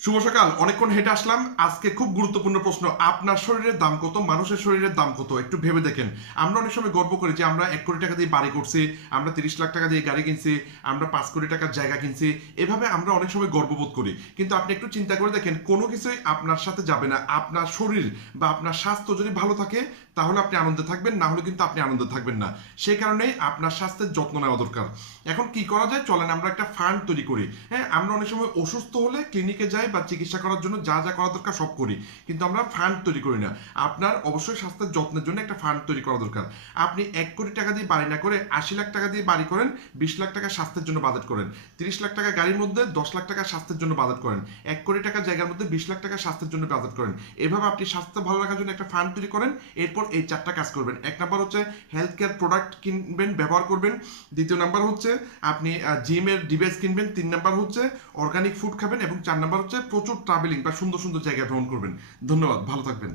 শুভ সকাল। অনেকক্ষণ হেঁটে আসলাম। আজকে খুব গুরুত্বপূর্ণ প্রশ্ন, আপনার শরীরের দাম কত, মানুষের শরীরের দাম কত? একটু ভেবে দেখেন। আমরা অনেক সময় গর্ব করি যে আমরা এক কোটি টাকা দিয়ে বাড়ি করছি, আমরা তিরিশ লাখ টাকা দিয়ে গাড়ি কিনছি, আমরা পাঁচ কোটি টাকার জায়গা কিনছি। এভাবে আমরা অনেক সময় গর্ববোধ করি। কিন্তু আপনি একটু চিন্তা করে দেখেন, কোনো কিছুই আপনার সাথে যাবে না। আপনার শরীর বা আপনার স্বাস্থ্য যদি ভালো থাকে, তাহলে আপনি আনন্দে থাকবেন, না হলে কিন্তু আপনি আনন্দে থাকবেন না। সেই কারণেই আপনার স্বাস্থ্যের যত্ন নেওয়া দরকার। এখন কি করা যায়? চলেন আমরা একটা ফান্ড তৈরি করি। হ্যাঁ আমরা অনেক সময় অসুস্থ হলে ক্লিনিকে যাই বা চিকিৎসা করার জন্য যা যা করা দরকার সব করি। কিন্তু আমরা ফান্ড তৈরি করি না। আপনার অবশ্যই স্বাস্থ্যের যত্নের জন্য একটা ফান্ড তৈরি করা দরকার। আপনি এক কোটি টাকা দিয়ে বাড়ি না করে আশি লাখ টাকা দিয়ে বাড়ি করেন, বিশ লাখ টাকা স্বাস্থ্যের জন্য বাজেট করেন। তিরিশ লাখ টাকা গাড়ির মধ্যে, দশ লাখ টাকা স্বাস্থ্যের জন্য বাজেট করেন। এক কোটি টাকা জায়গার মধ্যে, বিশ লাখ টাকা স্বাস্থ্যের জন্য বাজেট করেন। এভাবে আপনি স্বাস্থ্য ভালো রাখার জন্য একটা ফান্ড তৈরি করেন। এরপর এই চারটা কাজ করবেন। এক নাম্বার হচ্ছে হেলথ কেয়ার প্রোডাক্ট কিনবেন, ব্যবহার করবেন। দ্বিতীয় নাম্বার হচ্ছে আপনি জিমের ডিভাইস কিনবেন। তিন নাম্বার হচ্ছে অর্গানিক ফুড খাবেন এবং চার নাম্বার হচ্ছে প্রচুর ট্রাভেলিং বা সুন্দর সুন্দর জায়গায় ভ্রমণ করবেন। ধন্যবাদ ভালো থাকবেন।